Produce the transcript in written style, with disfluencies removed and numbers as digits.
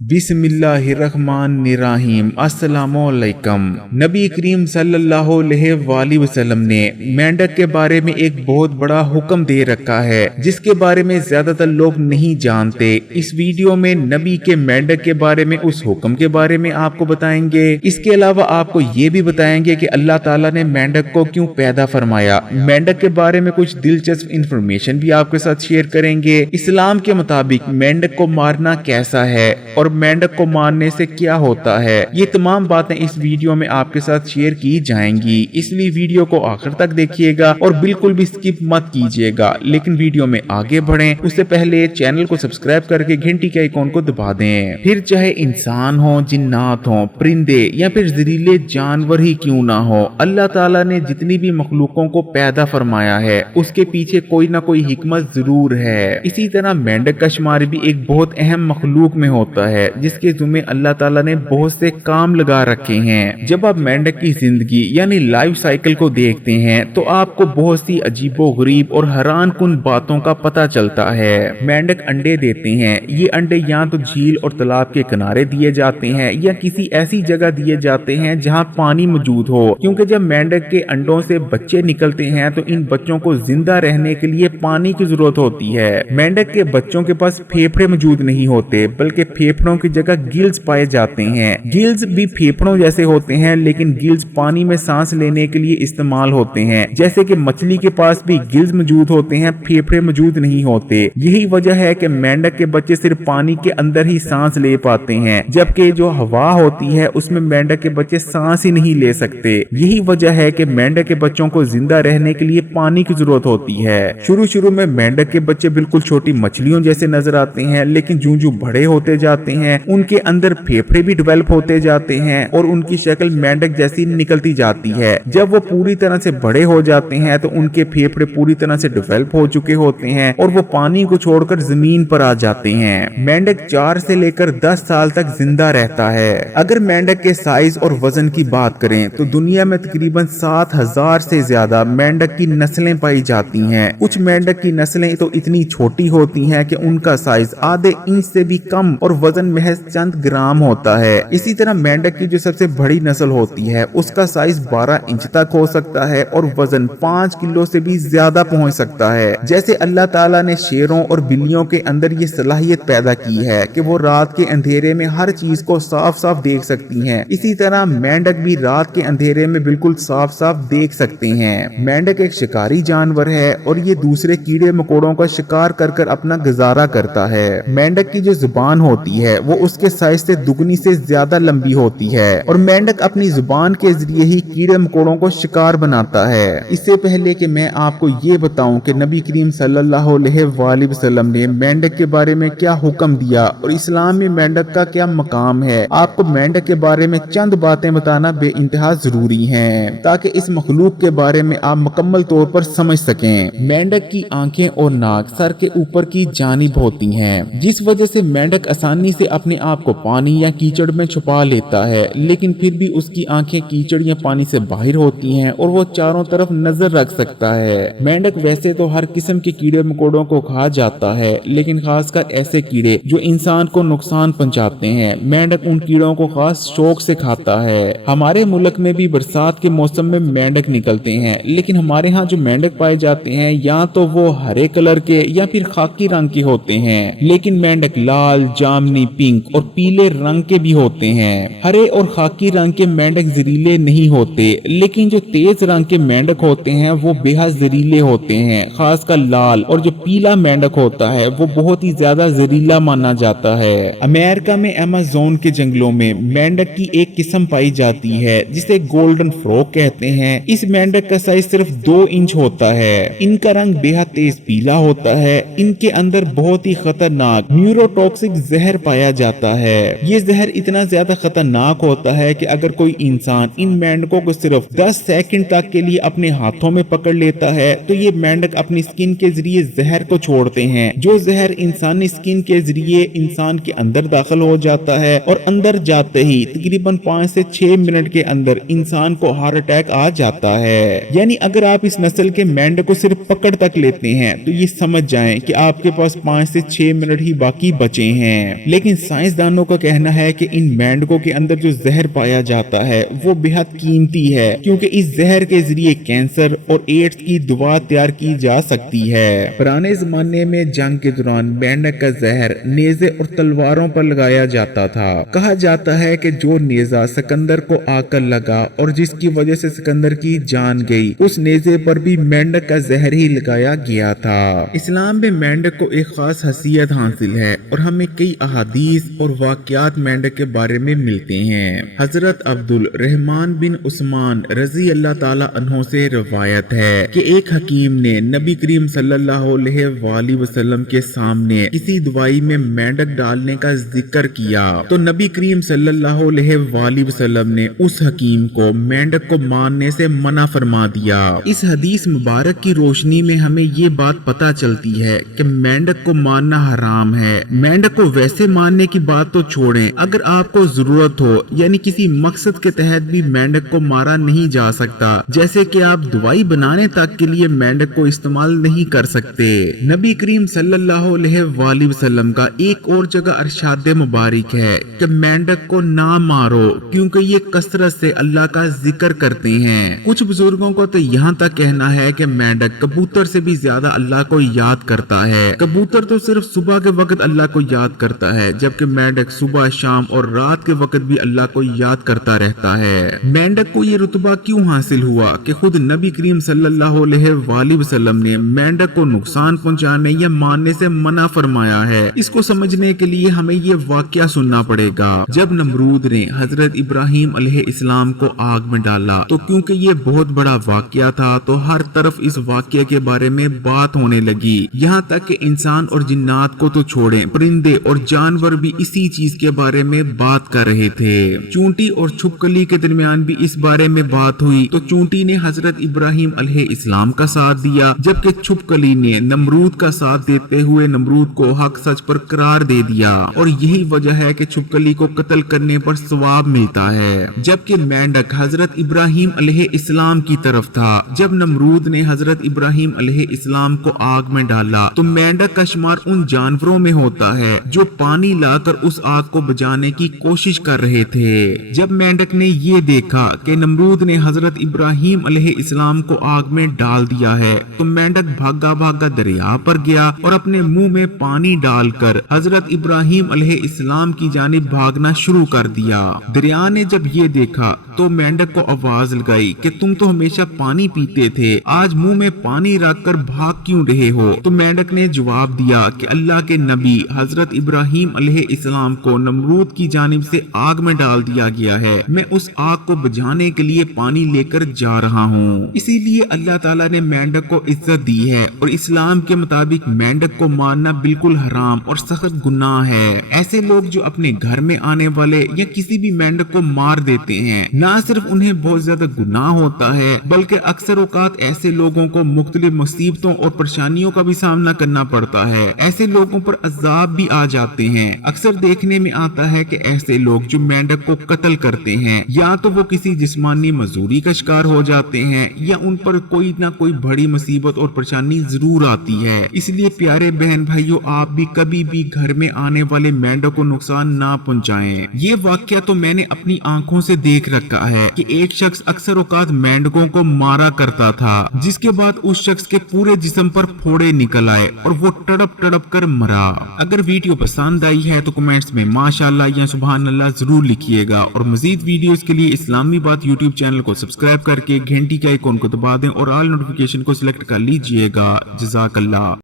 बिस्मिल्लाहिर्रहमानिर्रहीम। अस्सलामुअलैकुम। नबी करीम सल्लल्लाहु अलैहि वसल्लम ने मेंढक के बारे में एक बहुत बड़ा हुक्म दे रखा है जिसके बारे में ज्यादातर लोग नहीं जानते। इस वीडियो में नबी के मेंढक के बारे में उस हुक्म के बारे में आपको बताएंगे। इसके अलावा आपको ये भी बताएंगे कि अल्लाह ताला ने मेंढक को क्यों पैदा फरमाया। मेंढक के बारे में कुछ दिलचस्प इंफॉर्मेशन भी आपके साथ शेयर करेंगे। इस्लाम के मुताबिक मेंढक को मारना कैसा है और मेंढक को मारने से क्या होता है, ये तमाम बातें इस वीडियो में आपके साथ शेयर की जाएंगी। इसलिए वीडियो को आखिर तक देखिएगा और बिल्कुल भी स्किप मत कीजिएगा। लेकिन वीडियो में आगे बढ़ें उससे पहले चैनल को सब्सक्राइब करके घंटी के आइकॉन को दबा दें। फिर चाहे इंसान हो, जिन्नात हो, परिंदे या फिर जहरीले जानवर ही क्यों ना हो, अल्लाह ताला ने जितनी भी मखलूकों को पैदा फरमाया है उसके पीछे कोई ना कोई हिकमत जरूर है। इसी तरह मेंढक का शुमार भी एक बहुत अहम मखलूक में होता है जिसके जुम्मे अल्लाह ताला ने बहुत से काम लगा रखे हैं। जब आप मेंढक की जिंदगी यानी लाइफ साइकिल को देखते हैं तो आपको बहुत सी अजीबो गरीब और हैरान कुन बातों का पता चलता है। मेंढक अंडे देते हैं। ये अंडे या तो झील और तालाब के किनारे दिए जाते हैं या किसी ऐसी जगह दिए जाते हैं जहाँ पानी मौजूद हो, क्योंकि जब मेंढक के अंडों से बच्चे निकलते हैं तो इन बच्चों को जिंदा रहने के लिए पानी की जरूरत होती है। मेंढक के बच्चों के पास फेफड़े मौजूद नहीं होते बल्कि फेफड़ों की जगह गिल्स पाए जाते हैं। गिल्स भी फेफड़ों जैसे होते हैं लेकिन गिल्स पानी में सांस लेने के लिए इस्तेमाल होते हैं। जैसे कि मछली के पास भी गिल्स मौजूद होते हैं, फेफड़े मौजूद नहीं होते। यही वजह है कि मेंढक के बच्चे सिर्फ पानी के अंदर ही सांस ले पाते हैं, जबकि जो हवा होती है उसमें मेंढक के बच्चे सांस ही नहीं ले सकते। यही वजह है कि मेंढक के बच्चों को जिंदा रहने के लिए पानी की जरूरत होती है। शुरू में मेंढक के बच्चे बिल्कुल छोटी मछलियों जैसे नजर आते हैं, लेकिन जो बड़े होते जाते हैं उनके अंदर फेफड़े भी डेवलप होते जाते हैं और उनकी शक्ल मेंढक जैसी निकलती जाती है। जब वो पूरी तरह से बड़े हो जाते हैं तो उनके फेफड़े पूरी तरह से डेवलप हो चुके होते हैं और वो पानी को छोड़कर जमीन पर आ जाते हैं। मेंढक 4 से लेकर 10 साल तक जिंदा रहता है। अगर मेंढक के साइज और वजन की बात करें तो दुनिया में तकरीबन 7000 से ज्यादा मेंढक की नस्लें पाई जाती हैं। कुछ मेंढक की नस्लें तो इतनी छोटी होती हैं कि उनका साइज आधे इंच से भी कम और वजन महज चंद ग्राम होता है। इसी तरह मेंढक की जो सबसे बड़ी नस्ल होती है उसका साइज 12 इंच तक हो सकता है और वजन 5 किलो से भी ज्यादा पहुंच सकता है। जैसे अल्लाह ताला ने शेरों और बिल्लियों के अंदर ये सलाहियत पैदा की है कि वो रात के अंधेरे में हर चीज को साफ साफ देख सकती हैं, इसी तरह मेंढक भी रात के अंधेरे में बिल्कुल साफ साफ देख सकते हैं। मेंढक एक शिकारी जानवर है और ये दूसरे कीड़े मकोड़ों का शिकार कर अपना गुजारा करता है। मेंढक की जो जुबान होती है वो उसके साइज से दुगनी से ज्यादा लंबी होती है और मेंढक अपनी जुबान के जरिए ही कीड़े मकोड़ों को शिकार बनाता है। इससे पहले कि मैं आपको ये बताऊं कि नबी करीम सल्लल्लाहु अलैहि वसल्लम ने मेंढक के बारे में क्या हुक्म दिया और इस्लाम में मेंढक का क्या मकाम है, आपको मेंढक के बारे में चंद बातें बताना बेइंतहा जरूरी है ताकि इस मखलूक के बारे में आप मुकम्मल तौर पर समझ सकें। मेंढक की आंखें और नाक सर के ऊपर की जानिब होती हैं, जिस वजह से मेंढक आसानी से अपने आप को पानी या कीचड़ में छुपा लेता है, लेकिन फिर भी उसकी आंखें कीचड़ या पानी से बाहर होती हैं और वो चारों तरफ नजर रख सकता है। मेंढक वैसे तो हर किस्म के कीड़े मकोड़ों को खा जाता है, लेकिन खासकर ऐसे कीड़े जो इंसान को नुकसान पहुंचाते हैं, मेंढक उन कीड़ों को खास शौक से खाता है। हमारे मुल्क में भी बरसात के मौसम में मेंढक निकलते हैं, लेकिन हमारे यहाँ जो मेंढक पाए जाते हैं या तो वो हरे कलर के या फिर खाकी रंग के होते हैं, लेकिन मेंढक लाल, जामनी, पिंक और पीले रंग के भी होते हैं। हरे और खाकी रंग के मेंढक जहरीले नहीं होते, लेकिन जो तेज रंग के मेंढक होते हैं वो बेहद जहरीले होते हैं। खासकर लाल और जो पीला मेंढक होता है वो बहुत ही ज्यादा जहरीला माना जाता है। अमेरिका में अमेज़न के जंगलों में मेंढक की एक किस्म पाई जाती है जिसे गोल्डन फ्रॉग कहते हैं। इस मेंढक का साइज सिर्फ 2 इंच होता है। इनका रंग बेहद तेज पीला होता है। इनके अंदर बहुत ही खतरनाक न्यूरोटॉक्सिक जहर पाया जाता है। ये जहर इतना ज्यादा खतरनाक होता है कि अगर कोई इंसान इन मेंढकों को सिर्फ 10 सेकंड तक के लिए अपने हाथों में पकड़ लेता है तो ये मेंढक अपनी स्किन के जरिए जहर को छोड़ते हैं। जो जहर इंसानी स्किन के जरिए इंसान के अंदर दाखिल हो जाता है और अंदर जाते ही तकरीबन 5 से 6 मिनट के अंदर इंसान को हार्ट अटैक आ जाता है। यानी अगर आप इस नस्ल के मेंढक को सिर्फ पकड़ तक लेते हैं तो ये समझ जाएं कि आपके पास 5 से 6 मिनट ही बाकी बचे हैं। लेकिन लेकिन साइंसदानों का कहना है कि इन मेंढकों के अंदर जो जहर पाया जाता है वो बेहद कीमती है, क्योंकि इस जहर के जरिए कैंसर और एड्स की दवा तैयार की जा सकती है। पुराने जमाने में जंग के दौरान मेंढक का जहर नेज़े और तलवारों पर लगाया जाता था। कहा जाता है कि जो नेज़ा सिकंदर को आकर लगा और जिसकी वजह से सिकंदर की जान गई, उस नेज़े पर भी मेंढक का जहर ही लगाया गया था। इस्लाम में मेंढक को एक खास हैसियत हासिल है और हमें कई अहादीस और वाक़यात मेंढक के बारे में मिलते हैं। हजरत अब्दुल रहमान बिन उस्मान रजी अल्लाह ताला अन्हो से रवायत है कि एक हकीम ने नबी करीम सल्लल्लाहु अलैहि वसल्लम के सामने किसी दवाई में मेंढक डालने का जिक्र किया, तो नबी करीम सल्लल्लाहु अलैहि वसल्लम ने उस हकीम को मेंढक को मारने से मना फरमा दिया। इस हदीस मुबारक की रोशनी में हमें ये बात पता चलती है कि मेंढक को मारना हराम है। मेंढक को वैसे मारने की बात तो छोड़ें, अगर आपको जरूरत हो यानी किसी मकसद के तहत भी मेंढक को मारा नहीं जा सकता, जैसे कि आप दवाई बनाने तक के लिए मेंढक को इस्तेमाल नहीं कर सकते। नबी करीम सल्लल्लाहु अलैहि वसल्लम का एक और जगह अरशाद मुबारक है कि मेंढक को ना मारो, क्योंकि ये कसरत से अल्लाह का जिक्र करते हैं। कुछ बुजुर्गों को तो यहाँ तक कहना है कि मेंढक कबूतर से भी ज्यादा अल्लाह को याद करता है। कबूतर तो सिर्फ सुबह के वक्त अल्लाह को याद करता है, जबकि मेंढक सुबह, शाम और रात के वक्त भी अल्लाह को याद करता रहता है। मेंढक को ये रुतबा क्यों हासिल हुआ कि खुद नबी करीम सल्लल्लाहु अलैहि वसल्लम ने मेंढक को नुकसान पहुंचाने या मारने से मना फरमाया है। इसको समझने के लिए हमें ये वाकया सुनना पड़ेगा। जब नमरूद ने हजरत इब्राहिम अलैहिस्सलाम को आग में डाला, तो क्योंकि ये बहुत बड़ा वाकया था, तो हर तरफ इस वाकये के बारे में बात होने लगी। यहाँ तक कि इंसान और जिन्नात को तो छोड़ें, परिंदे और जानवर भी इसी चीज के बारे में बात कर रहे थे। चूंटी और छुपकली के दरमियान भी इस बारे में बात हुई, तो चूंटी ने हजरत इब्राहिम अलैहिस्सलाम का साथ दिया, जबकि छुपकली ने नमरूद का साथ देते हुए नमरूद को हक सच पर करार दे दिया। और यही वजह है कि छुपकली को कत्ल करने पर सवाब मिलता है, जबकि मेंढक हजरत इब्राहिम अलैहिस्सलाम की तरफ था। जब नमरूद ने हजरत इब्राहिम अलैहिस्सलाम को आग में डाला, तो मेंढक का शुमार उन जानवरों में होता है जो पानी लाकर उस आग को बुझाने की कोशिश कर रहे थे। जब मेंढक ने ये देखा कि नमरूद ने हजरत इब्राहिम अलैहिस्सलाम को आग में डाल दिया है, तो मेंढक भागा भागा दरिया पर गया और अपने मुंह में पानी डालकर हजरत इब्राहिम अलैहिस्सलाम की जानिब भागना शुरू कर दिया। दरिया ने जब ये देखा, तो मेंढक को आवाज लगाई कि तुम तो हमेशा पानी पीते थे, आज मुंह में पानी रखकर भाग क्यों रहे हो? तो मेंढक ने जवाब दिया कि अल्लाह के नबी हजरत इब्राहिम अलैहिस्सलाम को नमरूद की जानिब से आग में डाल दिया गया है, मैं उस आग को बुझाने के लिए पानी लेकर जा रहा हूँ। इसीलिए अल्लाह ताला ने मेंढक को इज्जत दी है और इस्लाम के मुताबिक मेंढक को मारना बिल्कुल हराम और सख्त गुनाह है। ऐसे लोग जो अपने घर में आने वाले या किसी भी मेंढक को मार देते हैं, ना सिर्फ उन्हें बहुत ज्यादा गुनाह होता है, बल्कि अक्सर औकात ऐसे लोगों को मुख्तलिफ मुसीबतों और परेशानियों का भी सामना करना पड़ता है। ऐसे लोगों पर अजाब भी आ जाते हैं। अक्सर देखने में आता है कि ऐसे लोग जो मेंढक को कत्ल करते हैं, या तो वो किसी जिस्मानी मजदूरी का शिकार हो जाते हैं या उन पर कोई ना कोई बड़ी मुसीबत और परेशानी जरूर आती है। इसलिए प्यारे बहन भाइयों, आप भी कभी भी घर में आने वाले मेंढक को नुकसान ना पहुंचाएं। ये वाकया तो मैंने अपनी आंखों से देख रखा है कि एक शख्स अक्सर औकात मेंढकों को मारा करता था, जिसके बाद उस शख्स के पूरे जिस्म पर फोड़े निकल आए और वो तड़प तड़प कर मरा। अगर वीडियो पसंद आई है तो कमेंट्स में माशाअल्लाह या सुभान अल्लाह जरूर लिखिएगा और मजीद वीडियोस के लिए इस्लामी बात यूट्यूब चैनल को सब्सक्राइब करके घंटी के आइकॉन को दबा दें और ऑल नोटिफिकेशन को सिलेक्ट कर लीजिएगा। जज़ाकल्लाह।